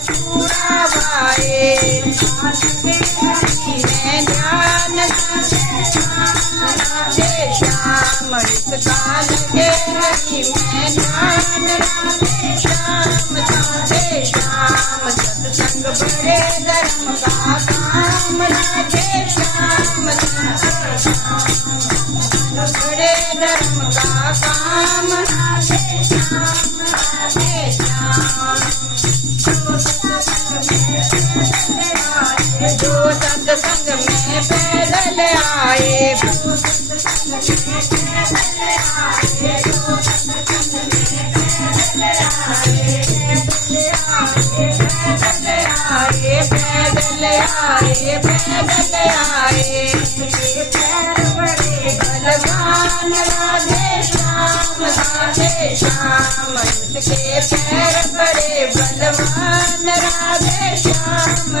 पूरा भाए मैं ध्यान राधे श्याम इसका लगे हरि में ध्यान राधे श्याम सत्संग बड़े धर्म का काम राधे श्याम बड़े धर्म का काम राधे श्याम जो सत्संग में पैदल आए पैदल आए बलवान राधे श्याम उसके पैर बड़े बलवान राधे श्याम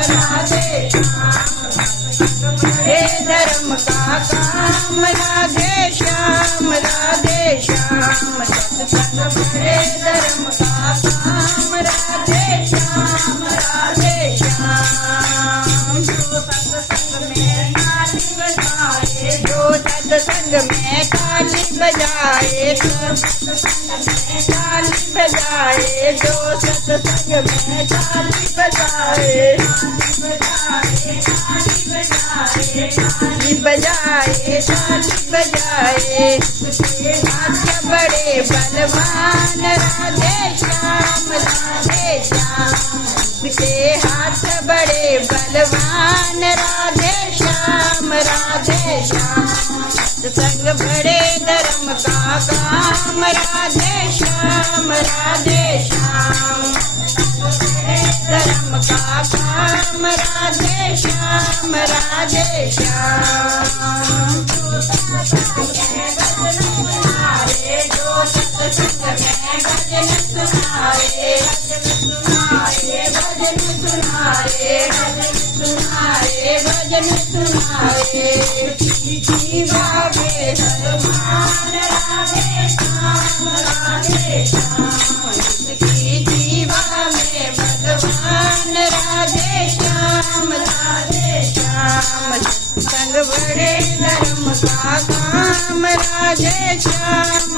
बड़े धर्म का काम राधे श्याम सत्संग बड़े धर्म का काम राधे श्याम जो सत्संग में ताली बजाए जो सत्संग में ताली बजाए हाथ बड़े बलवान राधे श्याम के हाथ बड़े बलवान राधे श्याम सत्संग बड़े धर्म का काम राधे श्याम धर्म का काम राधे श्याम जो सत्संग में भजन सुनाए जीवा में भगवान राधे श्याम जीवा में भगवान राधे श्याम संग बड़े धर्म का काम राधे श्याम